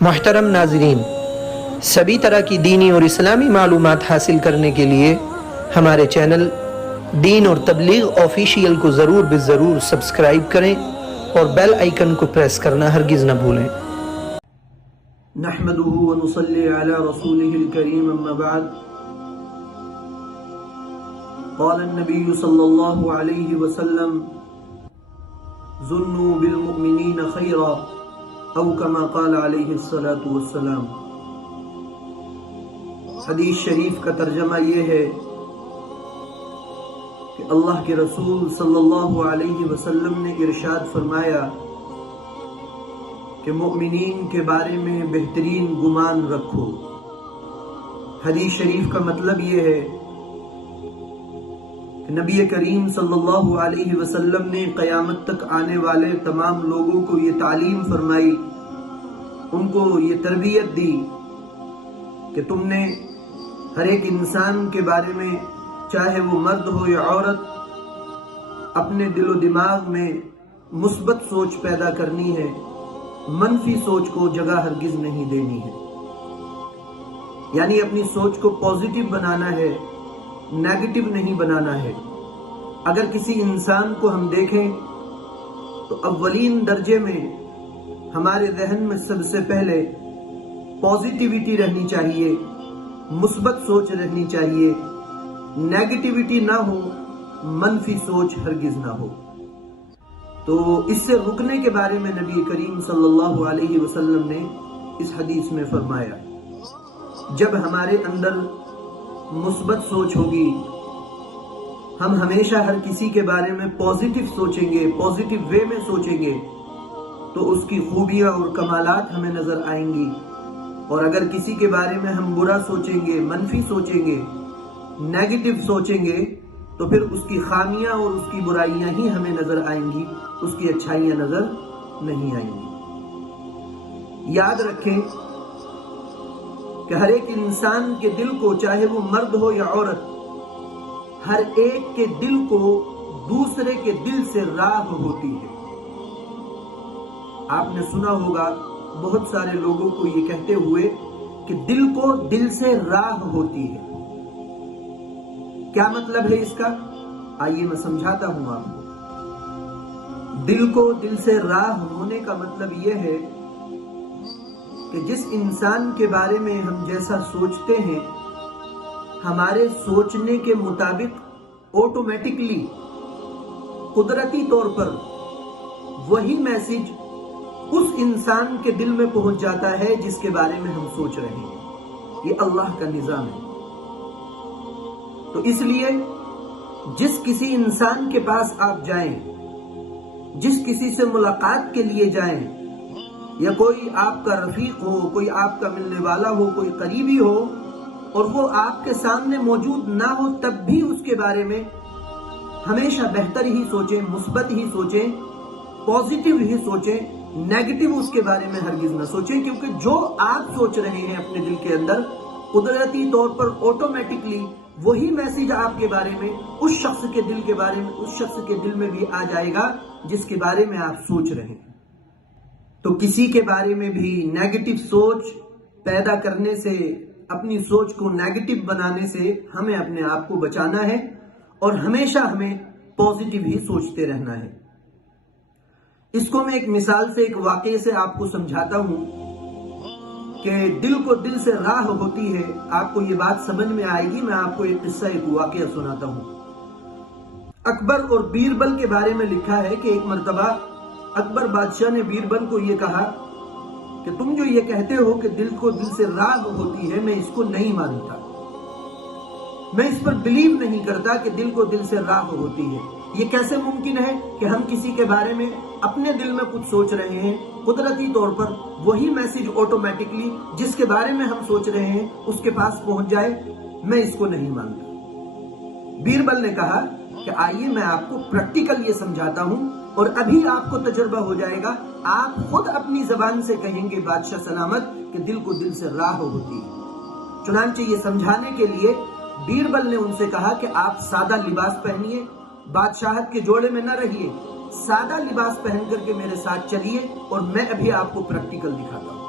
محترم ناظرین، سبھی طرح کی دینی اور اسلامی معلومات حاصل کرنے کے لیے ہمارے چینل دین اور تبلیغ آفیشیل کو ضرور سبسکرائب کریں اور بیل آئیکن کو پریس کرنا ہرگز نہ بھولیں۔ نحمده ونصلي على رسوله الكريم اما بعد قال النبي صلى الله عليه وسلم ظنوا بالمؤمنين خيرا او كما قال عليه الصلاة والسلام۔ حدیث شریف کا ترجمہ یہ ہے کہ اللہ کے رسول صلی اللہ علیہ وسلم نے ارشاد فرمایا کہ مؤمنین کے بارے میں بہترین گمان رکھو۔ حدیث شریف کا مطلب یہ ہے کہ نبی کریم صلی اللہ علیہ وسلم نے قیامت تک آنے والے تمام لوگوں کو یہ تعلیم فرمائی، ان کو یہ تربیت دی کہ تم نے ہر ایک انسان کے بارے میں، چاہے وہ مرد ہو یا عورت، اپنے دل و دماغ میں مثبت سوچ پیدا کرنی ہے، منفی سوچ کو جگہ ہرگز نہیں دینی ہے۔ یعنی اپنی سوچ کو پازیٹیو بنانا ہے، نیگیٹو نہیں بنانا ہے۔ اگر کسی انسان کو ہم دیکھیں تو اولین درجے میں ہمارے ذہن میں سب سے پہلے پازیٹیوٹی رہنی چاہیے، مثبت سوچ رہنی چاہیے، نیگیٹیوٹی نہ ہو، منفی سوچ ہرگز نہ ہو۔ تو اس سے رکنے کے بارے میں نبی کریم صلی اللہ علیہ وسلم نے اس حدیث میں فرمایا، جب ہمارے اندر مثبت سوچ ہوگی، ہم ہمیشہ ہر کسی کے بارے میں پازیٹیو سوچیں گے، پازیٹیو وے میں سوچیں گے، تو اس کی خوبیاں اور کمالات ہمیں نظر آئیں گی۔ اور اگر کسی کے بارے میں ہم برا سوچیں گے، منفی سوچیں گے، نیگیٹو سوچیں گے، تو پھر اس کی خامیاں اور اس کی برائیاں ہی ہمیں نظر آئیں گی، اس کی اچھائیاں نظر نہیں آئیں گی۔ یاد رکھیں کہ ہر ایک انسان کے دل کو، چاہے وہ مرد ہو یا عورت، ہر ایک کے دل کو دوسرے کے دل سے راہ ہوتی ہے۔ آپ نے سنا ہوگا بہت سارے لوگوں کو یہ کہتے ہوئے کہ دل کو دل سے راہ ہوتی ہے۔ کیا مطلب ہے اس کا؟ آئیے میں سمجھاتا ہوں آپ کو۔ دل کو دل سے راہ ہونے کا مطلب یہ ہے کہ جس انسان کے بارے میں ہم جیسا سوچتے ہیں، ہمارے سوچنے کے مطابق آٹومیٹکلی، قدرتی طور پر وہی میسج اس انسان کے دل میں پہنچ جاتا ہے جس کے بارے میں ہم سوچ رہے ہیں۔ یہ اللہ کا نظام ہے۔ تو اس لیے جس کسی انسان کے پاس آپ جائیں، جس کسی سے ملاقات کے لیے جائیں، یا کوئی آپ کا رفیق ہو، کوئی آپ کا ملنے والا ہو، کوئی قریبی ہو، اور وہ آپ کے سامنے موجود نہ ہو، تب بھی اس کے بارے میں ہمیشہ بہتر ہی سوچیں، مثبت ہی سوچیں، پازیٹیو ہی سوچیں، نیگیٹو اس کے بارے میں ہرگز نہ سوچیں، کیونکہ جو آپ سوچ رہے ہیں اپنے دل کے اندر، قدرتی طور پر آٹومیٹکلی وہی میسج آپ کے بارے میں اس شخص کے دل کے بارے میں، اس شخص کے دل میں بھی آ جائے گا جس کے بارے میں آپ سوچ رہے ہیں۔ تو کسی کے بارے میں بھی نیگیٹو سوچ پیدا کرنے سے، اپنی سوچ کو نیگیٹو بنانے سے ہمیں اپنے آپ کو بچانا ہے، اور ہمیشہ ہمیں پازیٹیو ہی سوچتے رہنا ہے۔ اس کو میں ایک مثال سے، ایک واقعے سے آپ کو سمجھاتا ہوں کہ دل کو دل سے راہ ہوتی ہے۔ آپ کو یہ بات سمجھ میں آئے گی۔ میں آپ کو ایک قصہ، ایک واقعہ سناتا ہوں۔ اکبر اور بیربل کے بارے میں لکھا ہے کہ ایک مرتبہ اکبر بادشاہ نے بیربل کو یہ کہا کہ تم جو یہ کہتے ہو کہ دل کو دل سے راہ ہوتی ہے، میں اس کو نہیں مانتا، میں اس پر بلیو نہیں کرتا کہ دل کو دل سے راہ ہوتی ہے۔ یہ کیسے ممکن ہے کہ ہم کسی کے بارے میں اپنے دل میں کچھ سوچ رہے ہیں، قدرتی طور پر وہی میسج آٹومیٹکلی جس کے بارے میں ہم سوچ رہے ہیں اس کے پاس پہنچ جائے؟ میں اس کو نہیں مانتا۔ بیربل نے کہا کہ آئیے میں آپ کو پریکٹیکل یہ سمجھاتا ہوں، اور ابھی آپ کو تجربہ ہو جائے گا، آپ خود اپنی زبان سے کہیں گے بادشاہ سلامت کہ دل کو دل سے راہ ہوتی ہے۔ چنانچہ یہ سمجھانے کے لیے بیربل نے ان سے کہا کہ آپ سادہ لباس پہنیے، بادشاہت کے جوڑے میں نہ رہیے، سادہ لباس پہن کر کے میرے ساتھ چلیے اور میں ابھی آپ کو پریکٹیکل دکھاتا ہوں۔